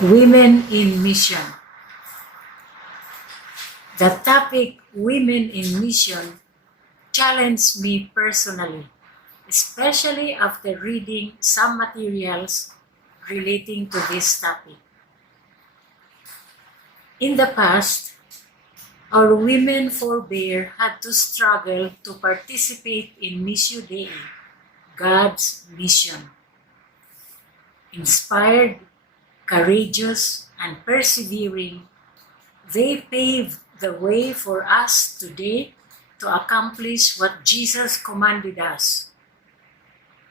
Women in Mission. The topic Women in Mission challenged me personally, especially after reading some materials relating to this topic. In the past, our women forebear had to struggle to participate in Missio Dei, God's mission. Inspired, courageous, and persevering, they paved the way for us today to accomplish what Jesus commanded us.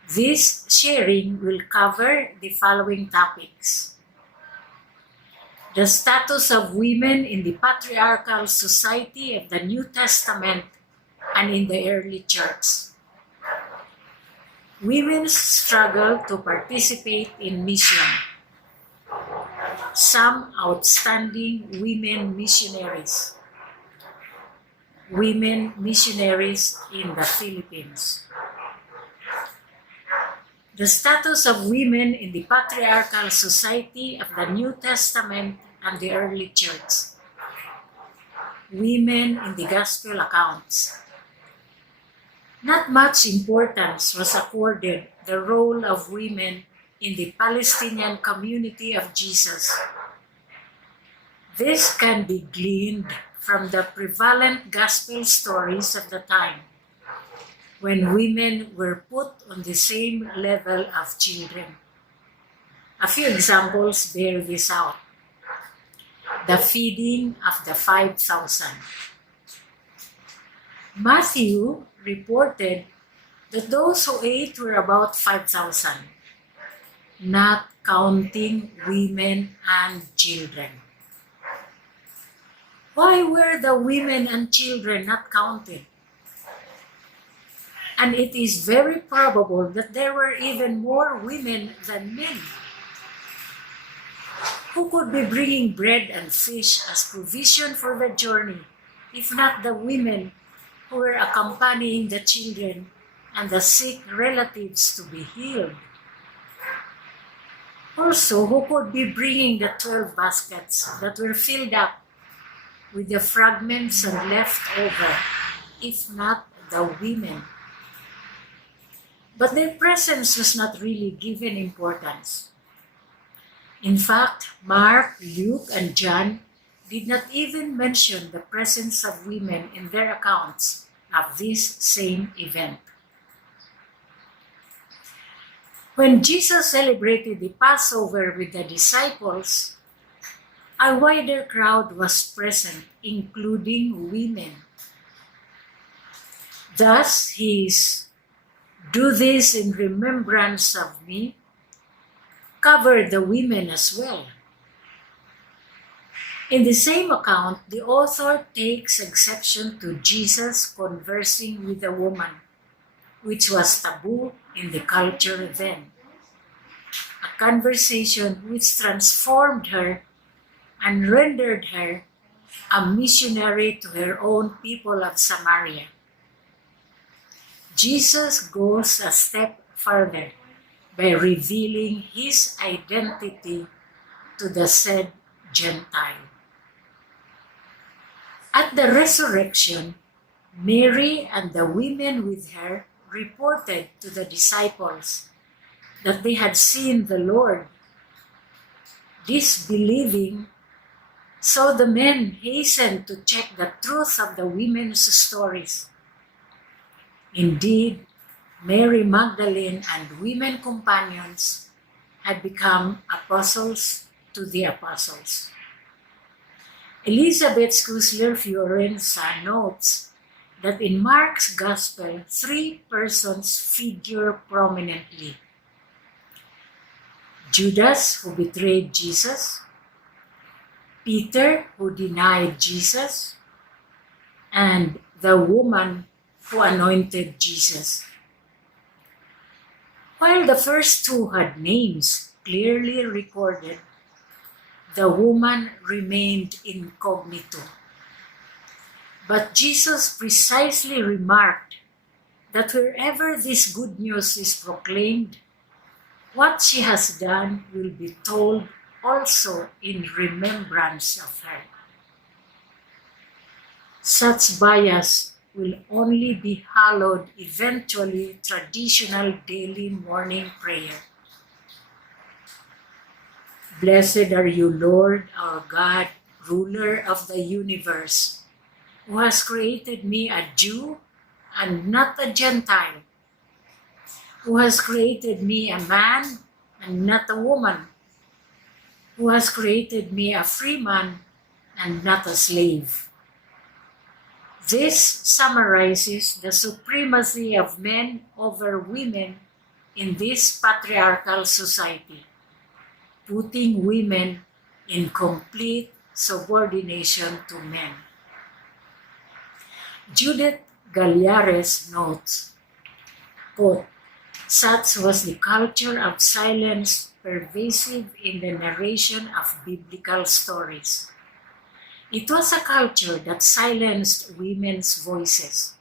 This sharing will cover the following topics: the status of women in the patriarchal society of the New Testament and in the early church, women's struggle to participate in mission, some outstanding women missionaries in the Philippines. The status of women in the patriarchal society of the New Testament and the early church. Women in the gospel accounts. Not much importance was accorded the role of women in the Palestinian community of Jesus. This can be gleaned from the prevalent gospel stories of the time, when women were put on the same level of children. A few examples bear this out. The feeding of the 5,000. Matthew reported that those who ate were about 5,000, not counting women and children. Why were the women and children not counted? And it is very probable that there were even more women than men. Who could be bringing bread and fish as provision for the journey, if not the women who were accompanying the children and the sick relatives to be healed? Also, who could be bringing the 12 baskets that were filled up with the fragments and leftover, if not the women? But their presence was not really given importance. In fact, Mark, Luke, and John did not even mention the presence of women in their accounts of this same event. When Jesus celebrated the Passover with the disciples, a wider crowd was present, including women. Thus, his "Do this in remembrance of me" covered the women as well. In the same account, the author takes exception to Jesus conversing with a woman, which was taboo in the culture then. A conversation which transformed her and rendered her a missionary to her own people of Samaria. Jesus goes a step further by revealing his identity to the said Gentile. At the resurrection, Mary and the women with her reported to the disciples that they had seen the Lord. Disbelieving, so the men hastened to check the truth of the women's stories. Indeed, Mary Magdalene and women companions had become apostles to the apostles. Elizabeth Schussler-Fiorenza notes that in Mark's Gospel, 3 persons figure prominently: Judas, who betrayed Jesus; Peter, who denied Jesus; and the woman who anointed Jesus. While the first 2 had names clearly recorded, the woman remained incognito. But Jesus precisely remarked that wherever this good news is proclaimed, what she has done will be told also in remembrance of her. Such bias will only be hallowed eventually traditional daily morning prayer. Blessed are you, Lord, our God, ruler of the universe, who has created me a Jew and not a Gentile, who has created me a man and not a woman, who has created me a free man and not a slave. This summarizes the supremacy of men over women in this patriarchal society, putting women in complete subordination to men. Judith Galliares notes, quote, such was the culture of silence pervasive in the narration of biblical stories. It was a culture that silenced women's voices.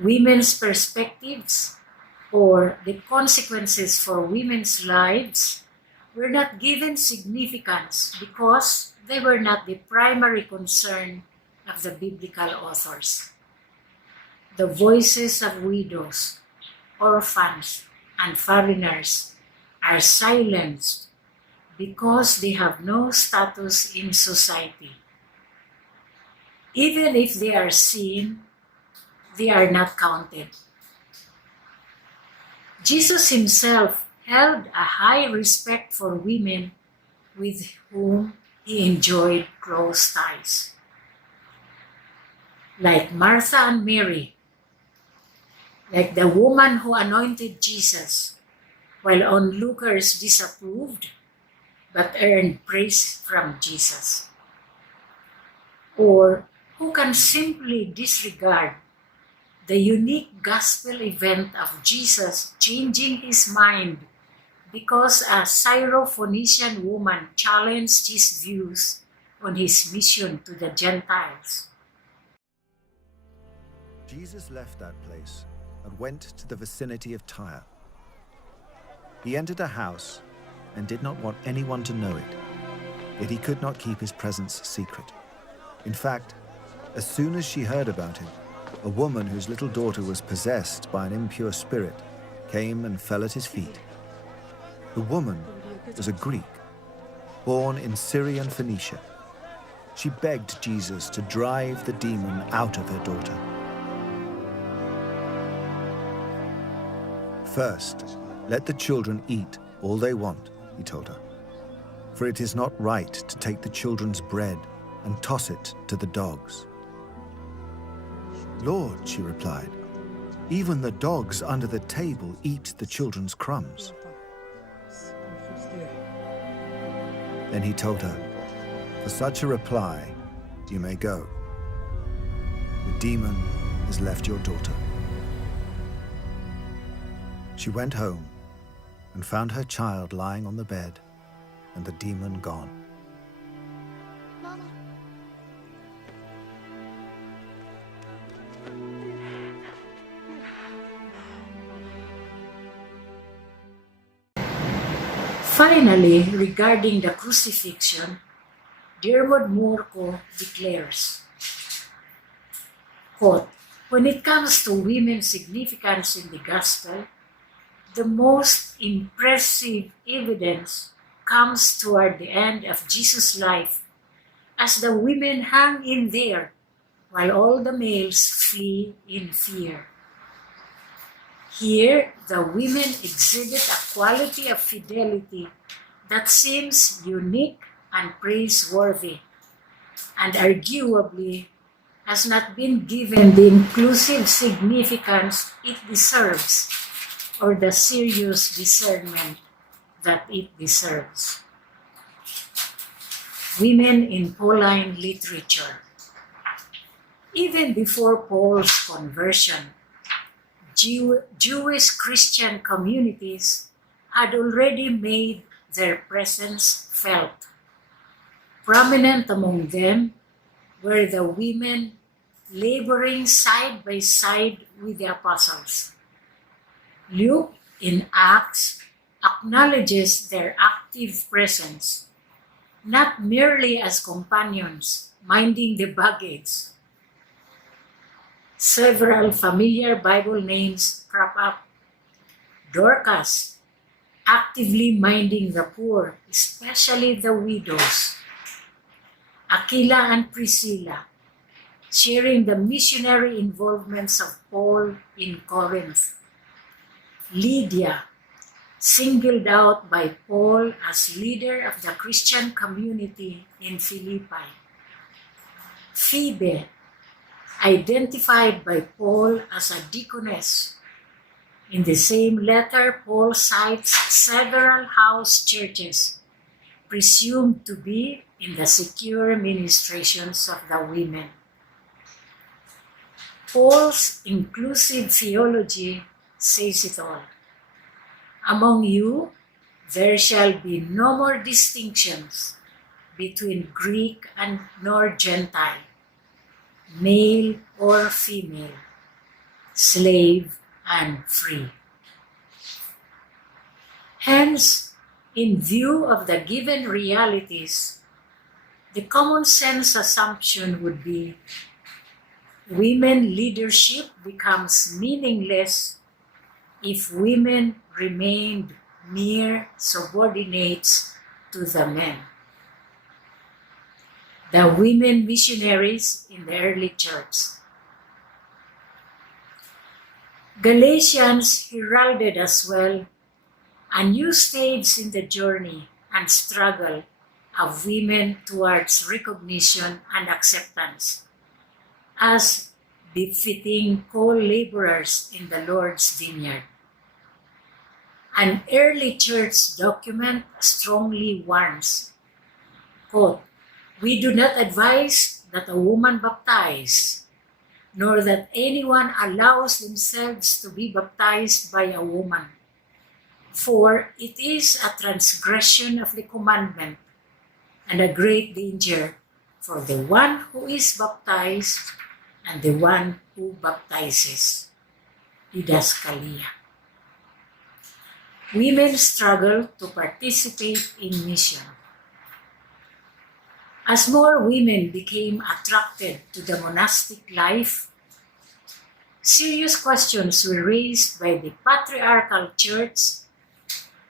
Women's perspectives or the consequences for women's lives were not given significance because they were not the primary concern of the biblical authors. The voices of widows, orphans, and foreigners are silenced because they have no status in society. Even if they are seen, they are not counted. Jesus himself held a high respect for women with whom he enjoyed close ties. Like Martha and Mary, like the woman who anointed Jesus, while onlookers disapproved, but earned praise from Jesus. Or who can simply disregard the unique gospel event of Jesus changing his mind because a Syrophoenician woman challenged his views on his mission to the Gentiles. Jesus left that place and went to the vicinity of Tyre. He entered a house and did not want anyone to know it, yet he could not keep his presence secret. In fact, as soon as she heard about him, a woman whose little daughter was possessed by an impure spirit came and fell at his feet. The woman was a Greek, born in Syrian Phoenicia. She begged Jesus to drive the demon out of her daughter. First, let the children eat all they want, he told her, for it is not right to take the children's bread and toss it to the dogs. Lord, she replied, even the dogs under the table eat the children's crumbs. Then he told her, for such a reply, you may go. The demon has left your daughter. She went home and found her child lying on the bed and the demon gone. Mama. Finally, regarding the crucifixion, Dermot Morco declares, quote, when it comes to women's significance in the gospel, the most impressive evidence comes toward the end of Jesus' life as the women hang in there while all the males flee in fear. Here, the women exhibit a quality of fidelity that seems unique and praiseworthy, and arguably has not been given the inclusive significance it deserves or the serious discernment that it deserves. Women in Pauline literature. Even before Paul's conversion, Jewish Christian communities had already made their presence felt. Prominent among them were the women laboring side by side with the apostles. Luke in Acts acknowledges their active presence, not merely as companions minding the baggage. Several familiar Bible names crop up. Dorcas, actively minding the poor, especially the widows. Aquila and Priscilla, sharing the missionary involvements of Paul in Corinth. Lydia, singled out by Paul as leader of the Christian community in Philippi. Phoebe, identified by Paul as a deaconess. In the same letter, Paul cites several house churches, presumed to be in the secure ministrations of the women. Paul's inclusive theology says it all. Among you, there shall be no more distinctions between Greek and nor Gentile, male or female, slave and free. Hence, in view of the given realities, the common sense assumption would be women leadership becomes meaningless if women remained mere subordinates to the men. The women missionaries in the early church. Galatians heralded as well a new stage in the journey and struggle of women towards recognition and acceptance as befitting co-laborers in the Lord's vineyard. An early church document strongly warns, quote, "We do not advise that a woman baptize, nor that anyone allows themselves to be baptized by a woman. For it is a transgression of the commandment and a great danger for the one who is baptized and the one who baptizes." Didaskalia. Women struggle to participate in mission. As more women became attracted to the monastic life, serious questions were raised by the patriarchal church,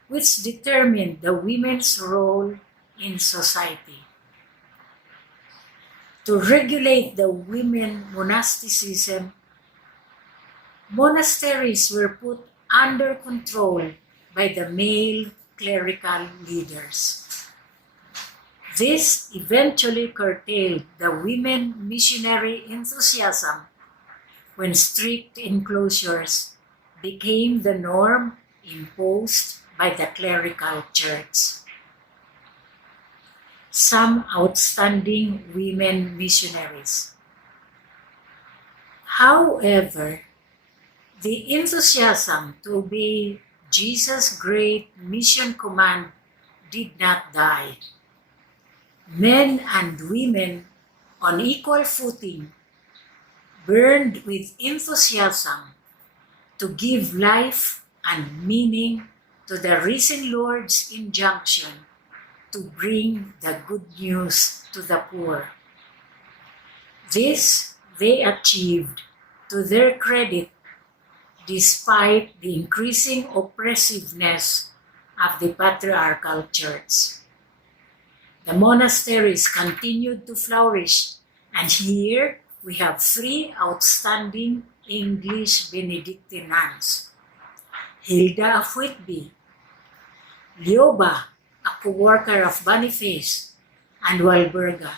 which determined the women's role in society. To regulate the women monasticism, monasteries were put under control by the male clerical leaders. This eventually curtailed the women missionary enthusiasm when strict enclosures became the norm imposed by the clerical church. Some outstanding women missionaries. However, the enthusiasm to obey Jesus' great mission command did not die. Men and women on equal footing burned with enthusiasm to give life and meaning to the risen Lord's injunction to bring the good news to the poor. This they achieved to their credit despite the increasing oppressiveness of the patriarchal church. The monasteries continued to flourish, and here we have 3 outstanding English Benedictine nuns: Hilda of Whitby, Lioba, a co-worker of Boniface, and Walburga,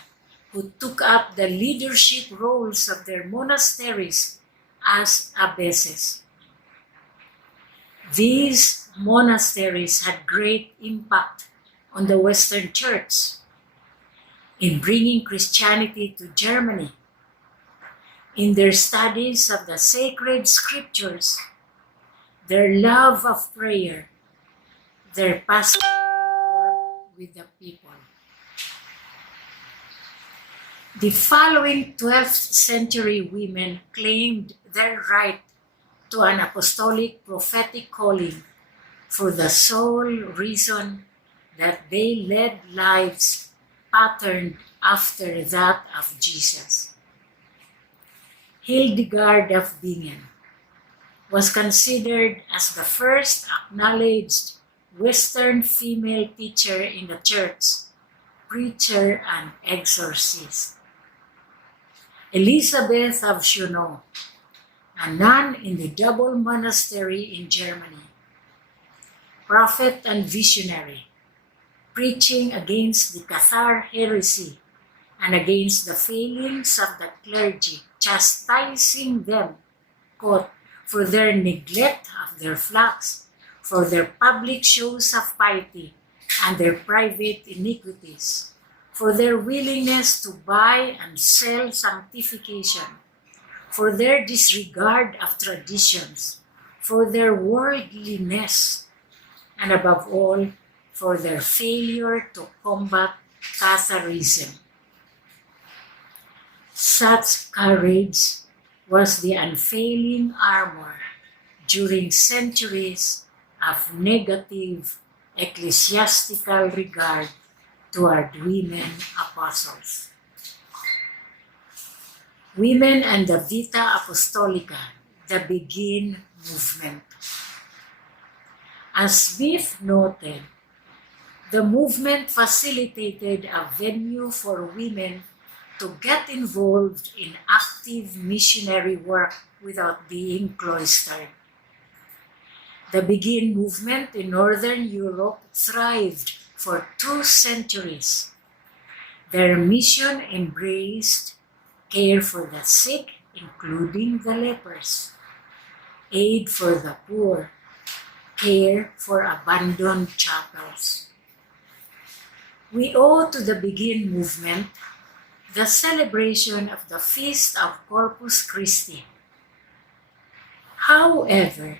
who took up the leadership roles of their monasteries as abbesses. These monasteries had great impact on the Western Church in bringing Christianity to Germany. In their studies of the sacred scriptures, their love of prayer, their pastoral work with the people. The following 12th century women claimed their right to an apostolic prophetic calling for the sole reason that they led lives patterned after that of Jesus. Hildegard of Bingen was considered as the first acknowledged Western female teacher in the church, preacher, and exorcist. Elizabeth of Schönow, a nun in the Double Monastery in Germany, prophet and visionary, preaching against the Cathar heresy and against the failings of the clergy, chastising them, quote, for their neglect of their flocks, for their public shows of piety and their private iniquities, for their willingness to buy and sell sanctification, for their disregard of traditions, for their worldliness, and above all, for their failure to combat Catharism. Such courage was the unfailing armor during centuries of negative ecclesiastical regard toward women apostles. Women and the Vita Apostolica, the Begin movement. As Smith noted, the movement facilitated a venue for women to get involved in active missionary work without being cloistered. The Begin movement in Northern Europe thrived for 2 centuries. Their mission embraced care for the sick, including the lepers, aid for the poor, care for abandoned chapels. We owe to the Begin movement the celebration of the Feast of Corpus Christi. However,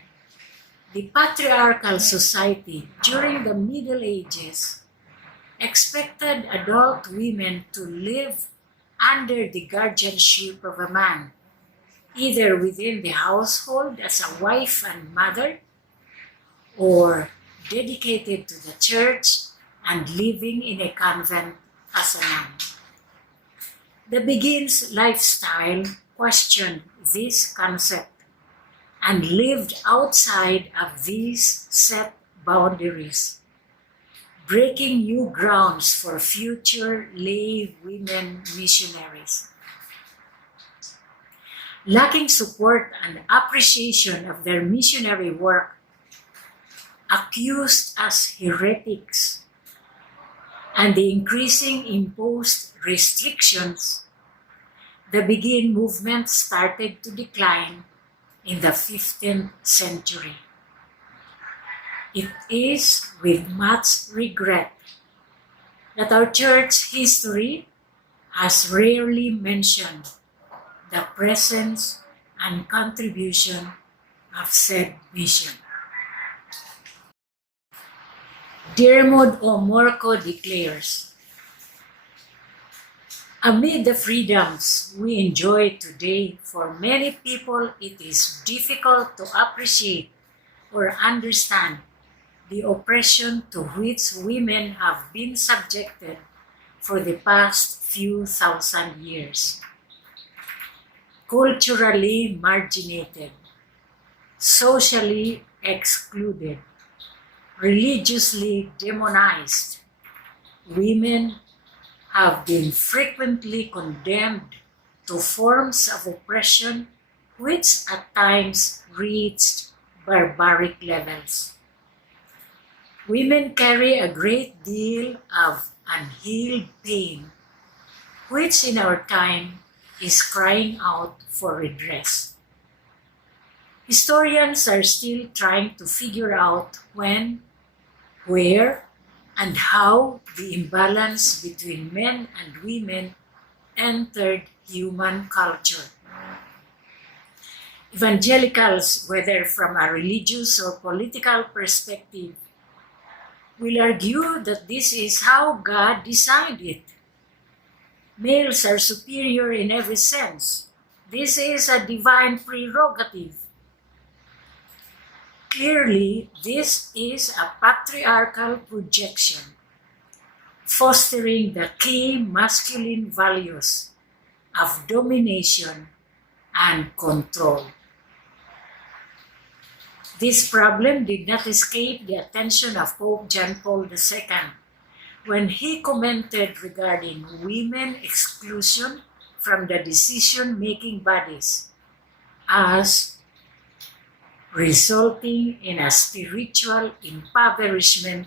the patriarchal society during the Middle Ages expected adult women to live under the guardianship of a man, either within the household as a wife and mother, or dedicated to the church and living in a convent as a nun. The Begin's lifestyle questioned this concept and lived outside of these set boundaries, breaking new grounds for future lay women missionaries. Lacking support and appreciation of their missionary work, accused as heretics, and the increasing imposed restrictions, the Begin movement started to decline in the 15th century. It is with much regret that our church history has rarely mentioned the presence and contribution of said mission. Dermot O'Morco declares, amid the freedoms we enjoy today, for many people it is difficult to appreciate or understand the oppression to which women have been subjected for the past few thousand years. Culturally marginated, socially excluded, religiously demonized, women have been frequently condemned to forms of oppression which at times reached barbaric levels. Women carry a great deal of unhealed pain, which in our time is crying out for redress. Historians are still trying to figure out when, where, and how the imbalance between men and women entered human culture. Evangelicals, whether from a religious or political perspective, will argue that this is how God designed it. Males are superior in every sense. This is a divine prerogative. Clearly, this is a patriarchal projection, fostering the key masculine values of domination and control. This problem did not escape the attention of Pope John Paul II when he commented regarding women exclusion from the decision-making bodies as resulting in a spiritual impoverishment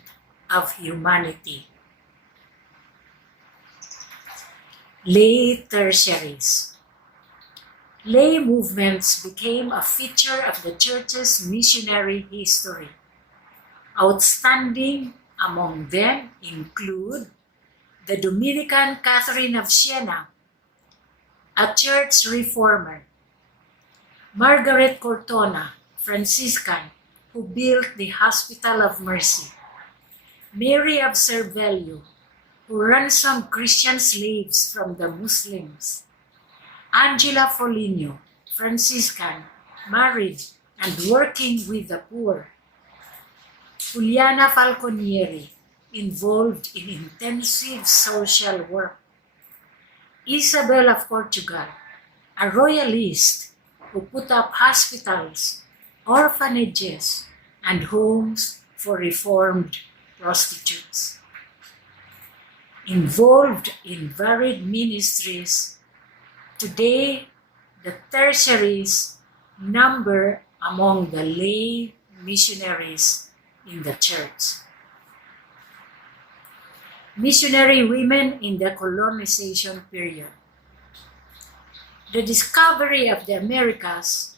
of humanity. Lay tertiaries. Lay movements became a feature of the Church's missionary history. Outstanding among them include the Dominican Catherine of Siena, a church reformer; Margaret Cortona, Franciscan, who built the Hospital of Mercy; Mary of Cervello, who ransomed Christian slaves from the Muslims; Angela Foligno, Franciscan, married and working with the poor; Juliana Falconieri, involved in intensive social work; Isabel of Portugal, a royalist who put up hospitals, orphanages, and homes for reformed prostitutes. Involved in varied ministries, today the tertiaries number among the lay missionaries in the church. Missionary women in the colonization period. The discovery of the Americas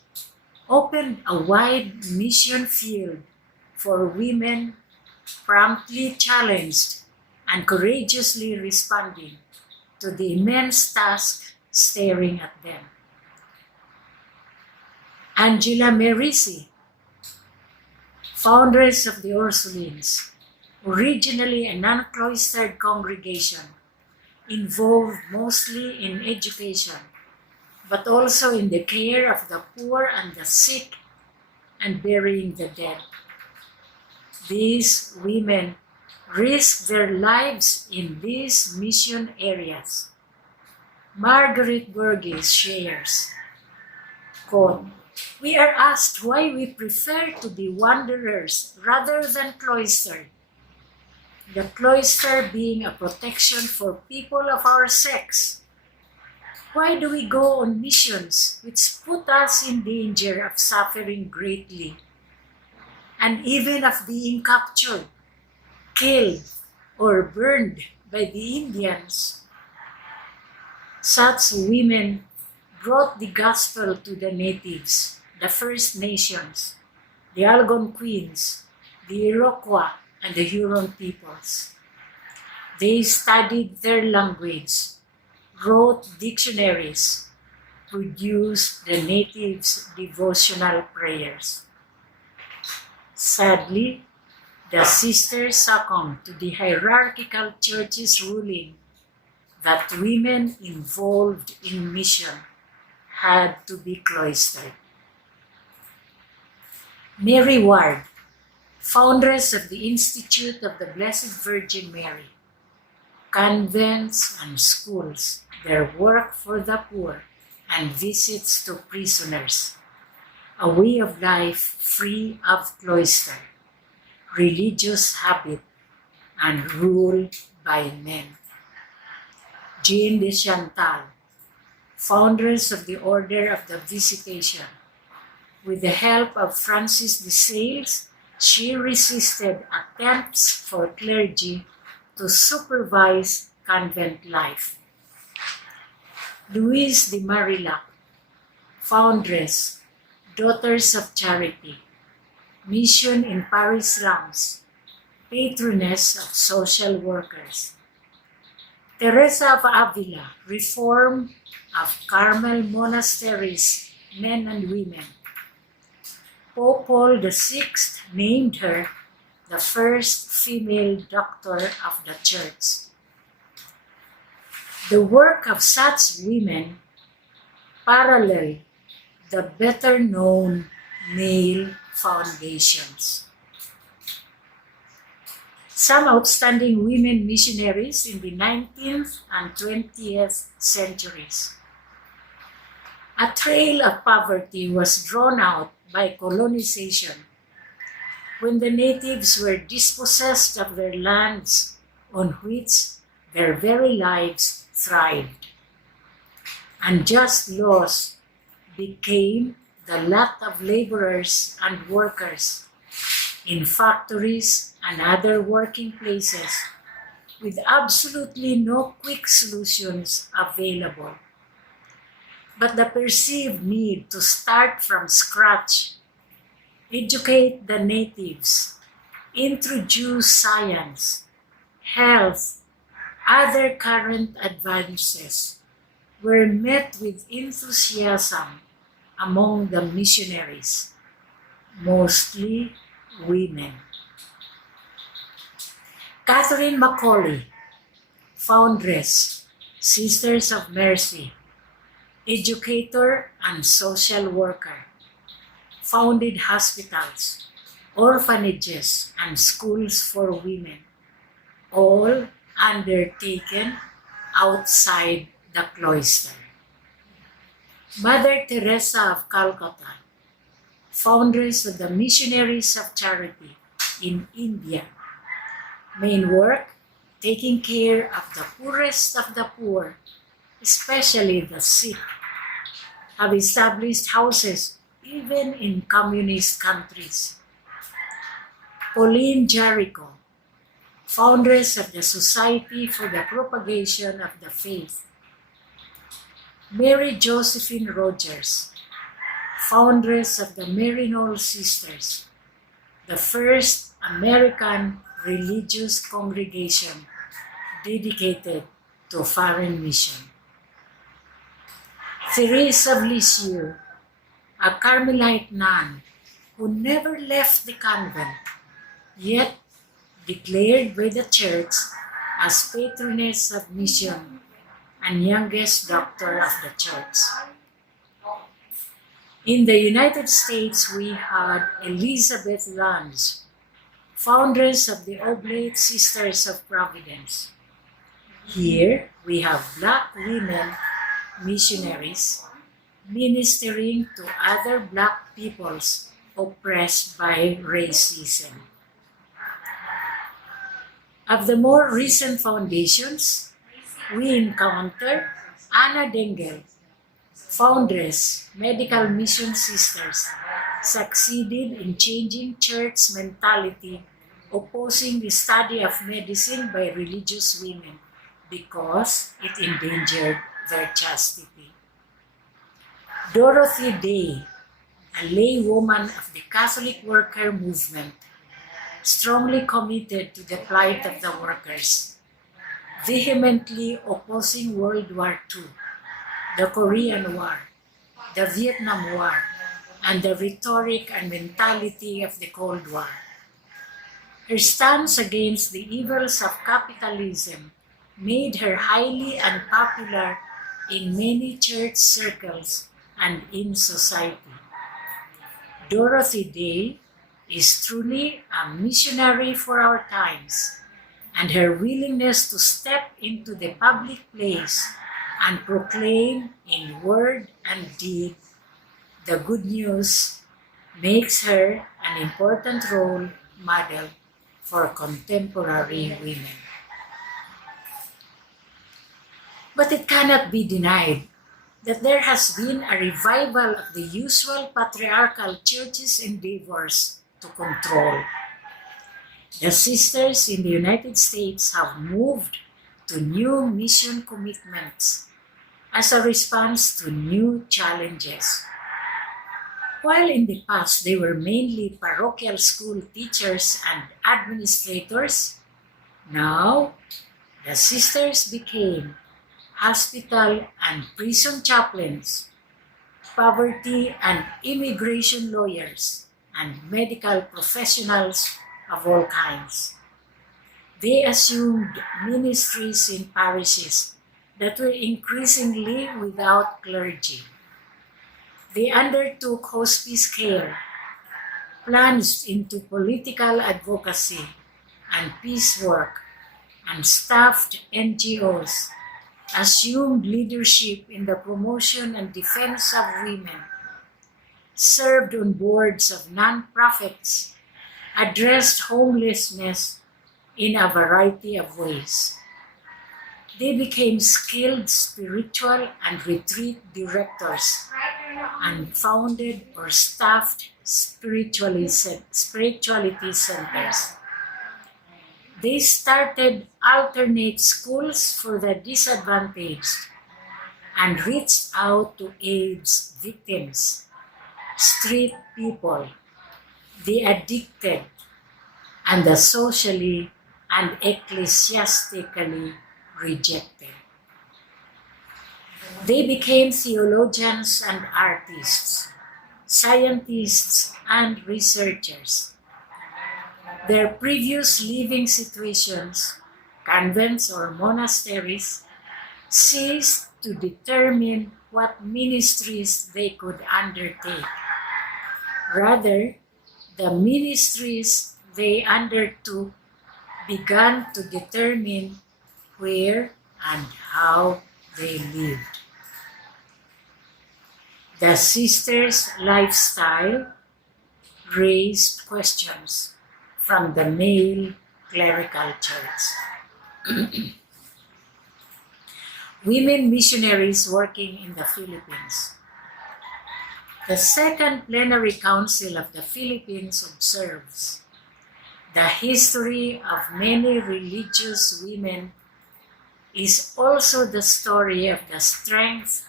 opened a wide mission field for women, promptly challenged and courageously responding to the immense task staring at them. Angela Merisi, foundress of the Ursulines, originally a non-cloistered congregation, involved mostly in education, but also in the care of the poor and the sick and burying the dead. These women risked their lives in these mission areas. Margaret Burgess shares, quote, "We are asked why we prefer to be wanderers rather than cloistered. The cloister being a protection for people of our sex. Why do we go on missions which put us in danger of suffering greatly and even of being captured, killed, or burned by the Indians?" Such women brought the gospel to the natives, the First Nations, the Algonquins, the Iroquois, and the Huron peoples. They studied their language, wrote dictionaries, produced the natives' devotional prayers. Sadly, the sisters succumbed to the hierarchical church's ruling that women involved in mission had to be cloistered. Mary Ward, foundress of the Institute of the Blessed Virgin Mary, convents and schools, their work for the poor, and visits to prisoners, a way of life free of cloister, religious habit, and rule by men. Jean de Chantal, foundress of the Order of the Visitation. With the help of Francis de Sales, she resisted attempts for clergy to supervise convent life. Louise de Marillac, foundress, Daughters of Charity, mission in Paris slums, patroness of social workers. Teresa of Avila, reform of Carmel monasteries, men and women. Pope Paul VI named her the first female doctor of the church. The work of such women parallel the better-known male foundations. Some outstanding women missionaries in the 19th and 20th centuries. A trail of poverty was drawn out by colonization when the natives were dispossessed of their lands on which their very lives thrived. Unjust laws became the lot of laborers and workers in factories and other working places with absolutely no quick solutions available. But the perceived need to start from scratch, educate the natives, introduce science, health, other current advances were met with enthusiasm among the missionaries, mostly women. Catherine Macaulay, foundress, Sisters of Mercy, educator and social worker, founded hospitals, orphanages, and schools for women, all undertaken outside the cloister. Mother Teresa of Calcutta, foundress of the Missionaries of Charity in India, main work taking care of the poorest of the poor, especially the sick, have established houses even in communist countries. Pauline Jaricot, foundress of the Society for the Propagation of the Faith. Mary Josephine Rogers, foundress of the Maryknoll Sisters, the first American religious congregation dedicated to foreign mission. Therese of Lisieux, a Carmelite nun who never left the convent, yet declared by the church as patroness of mission and youngest doctor of the church. In the United States, we had Elizabeth Lange, foundress of the Oblate Sisters of Providence. Here, we have Black women missionaries ministering to other Black peoples oppressed by racism. Of the more recent foundations, we encounter Anna Dengel, foundress, Medical Mission Sisters, succeeded in changing church mentality, opposing the study of medicine by religious women because it endangered their chastity. Dorothy Day, a laywoman of the Catholic worker movement, strongly committed to the plight of the workers, vehemently opposing World War II, the Korean War, the Vietnam War, and the rhetoric and mentality of the Cold War. Her stance against the evils of capitalism made her highly unpopular in many church circles and in society. Dorothy Day is truly a missionary for our times, and her willingness to step into the public place and proclaim in word and deed the good news makes her an important role model for contemporary women. But it cannot be denied that there has been a revival of the usual patriarchal church's endeavors to control. The sisters in the United States have moved to new mission commitments as a response to new challenges. While in the past they were mainly parochial school teachers and administrators, now the sisters became hospital and prison chaplains, poverty and immigration lawyers, and medical professionals of all kinds. They assumed ministries in parishes that were increasingly without clergy. They undertook hospice care, plunged into political advocacy and peace work, and staffed NGOs, assumed leadership in the promotion and defense of women, served on boards of non-profits, addressed homelessness in a variety of ways. They became skilled spiritual and retreat directors and founded or staffed spirituality centers. They started alternate schools for the disadvantaged and reached out to AIDS victims, street people, the addicted, and the socially and ecclesiastically rejected. They became theologians and artists, scientists and researchers. Their previous living situations, convents or monasteries, ceased to determine what ministries they could undertake. Rather, the ministries they undertook began to determine where and how they lived. The sisters' lifestyle raised questions from the male clerical church. Women missionaries working in the Philippines. The Second Plenary Council of the Philippines observes the history of many religious women is also the story of the strength,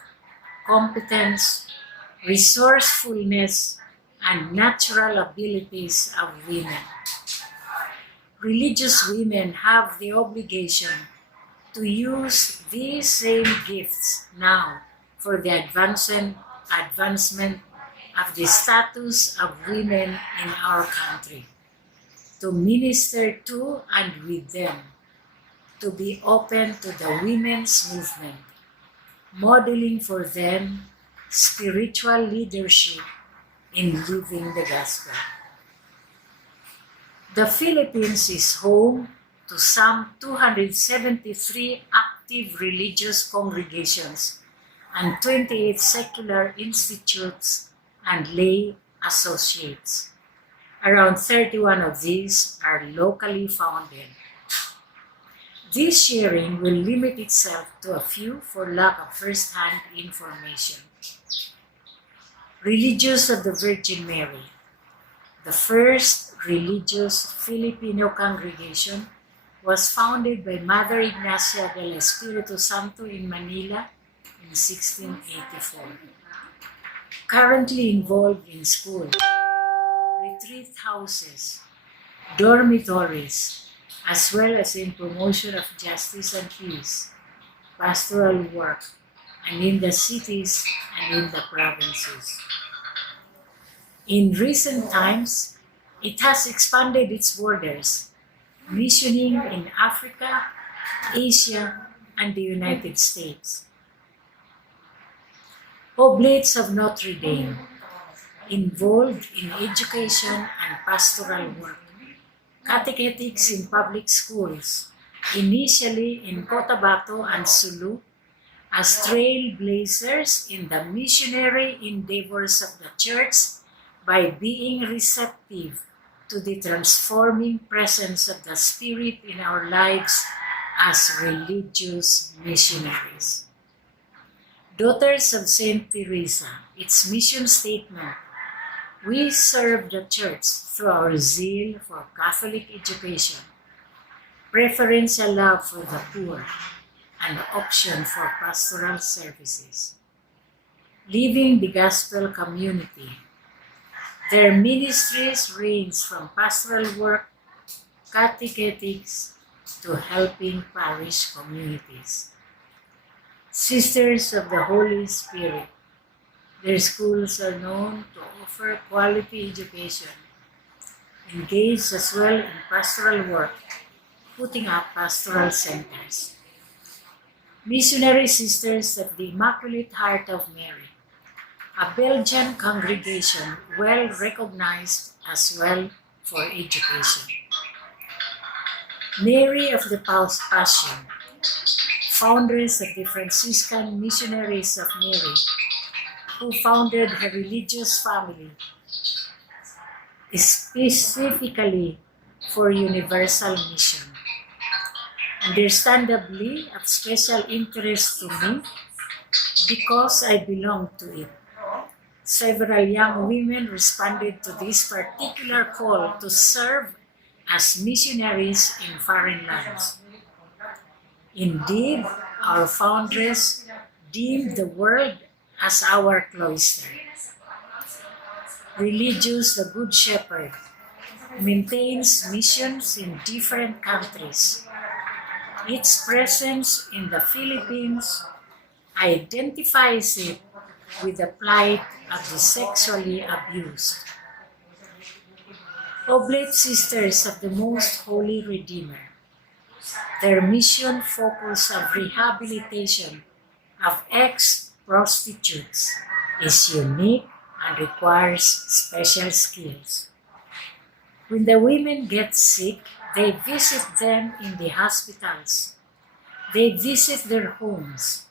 competence, resourcefulness, and natural abilities of women. Religious women have the obligation to use these same gifts now for the advancement of the status of women in our country, to minister to and with them, to be open to the women's movement, modeling for them spiritual leadership in living the gospel. The Philippines is home to some 273 active religious congregations and 28 secular institutes and lay associates. Around 31 of these are locally founded. This sharing will limit itself to a few for lack of first-hand information. Religious of the Virgin Mary, the first religious Filipino congregation, was founded by Mother Ignacia del Espiritu Santo in Manila in 1684. Currently involved in school, retreat houses, dormitories, as well as in promotion of justice and peace, pastoral work, and in the cities and in the provinces. In recent times, it has expanded its borders, missioning in Africa, Asia, and the United States. Oblates of Notre Dame, involved in education and pastoral work. Catechetics in public schools, initially in Cotabato and Sulu, as trailblazers in the missionary endeavors of the church by being receptive to the transforming presence of the Spirit in our lives as religious missionaries. Daughters of Saint Teresa, its mission statement: we serve the Church through our zeal for Catholic education, preferential love for the poor, and option for pastoral services. Living the Gospel community. Their ministries range from pastoral work, catechetics, to helping parish communities. Sisters of the Holy Spirit. Their schools are known to offer quality education, engaged as well in pastoral work, putting up pastoral centers. Missionary Sisters of the Immaculate Heart of Mary. a Belgian congregation well recognized as well for education. Mary of the Passion, foundress of the Franciscan Missionaries of Mary, who founded her religious family specifically for universal mission. Understandably of special interest to me because I belong to it. Several young women responded to this particular call to serve as missionaries in foreign lands. Indeed, our foundress deemed the world as our cloister. Religious, the Good Shepherd, maintains missions in different countries. Its presence in the Philippines identifies it with the plight of the sexually abused. Oblate Sisters of the Most Holy Redeemer. Their mission focus of rehabilitation of ex-prostitutes is unique and requires special skills. When the women get sick, they visit them in the hospitals. They visit their homes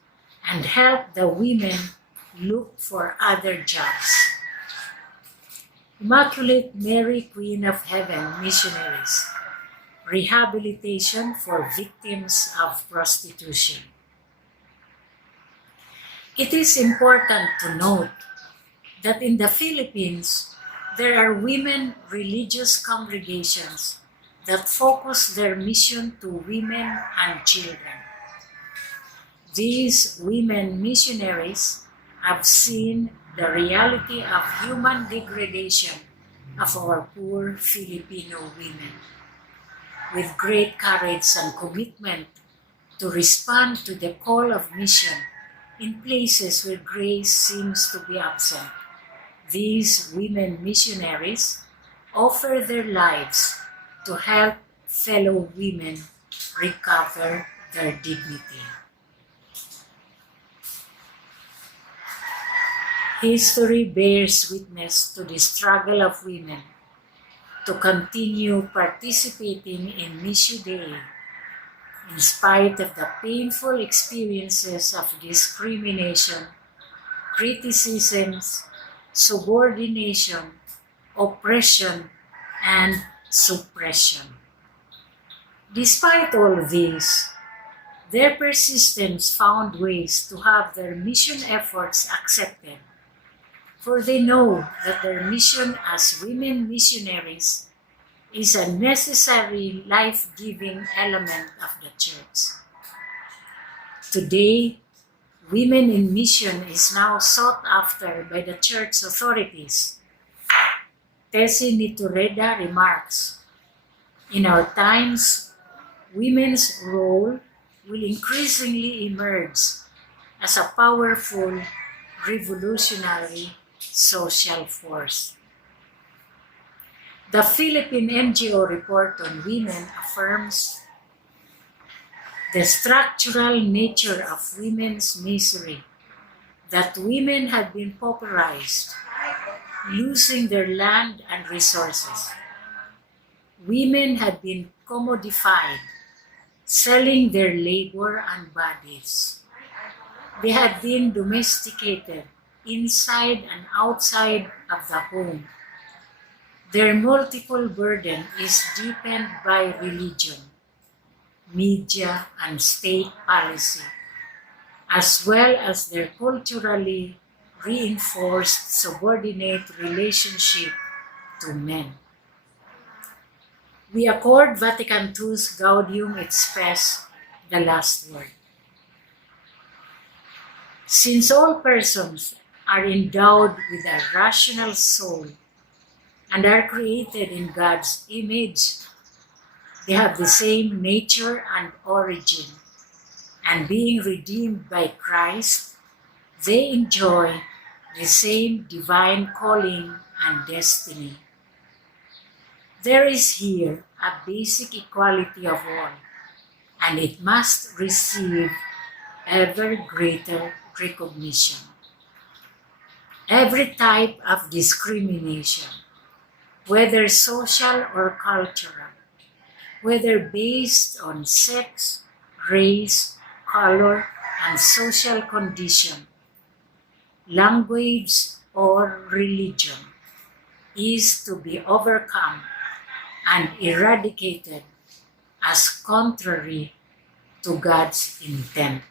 and help the women look for other jobs. Immaculate Mary, Queen of Heaven Missionaries, rehabilitation for victims of prostitution. It is important to note that in the Philippines, there are women religious congregations that focus their mission to women and children. These women missionaries have seen the reality of human degradation of our poor Filipino women. With great courage and commitment to respond to the call of mission in places where grace seems to be absent, these women missionaries offer their lives to help fellow women recover their dignity. History bears witness to the struggle of women to continue participating in Missio Dei in spite of the painful experiences of discrimination, criticisms, subordination, oppression, and suppression. Despite all this, their persistence found ways to have their mission efforts accepted, for they know that their mission as women missionaries is a necessary life-giving element of the church. Today, women in mission is now sought after by the church authorities. Tessie Nitureda remarks, "In our times, women's role will increasingly emerge as a powerful, revolutionary social force." The Philippine NGO report on women affirms the structural nature of women's misery, that women had been pauperized, losing their land and resources. Women had been commodified, selling their labor and bodies. They had been domesticated inside and outside of the home. Their multiple burden is deepened by religion, media, and state policy, as well as their culturally reinforced subordinate relationship to men. We accord Vatican II's Gaudium et Spes the last word. Since all persons are endowed with a rational soul and are created in God's image, they have the same nature and origin, and being redeemed by Christ, they enjoy the same divine calling and destiny. There is here a basic equality of all, and it must receive ever greater recognition. Every type of discrimination, whether social or cultural, whether based on sex, race, color, and social condition, language, or religion, is to be overcome and eradicated as contrary to God's intent.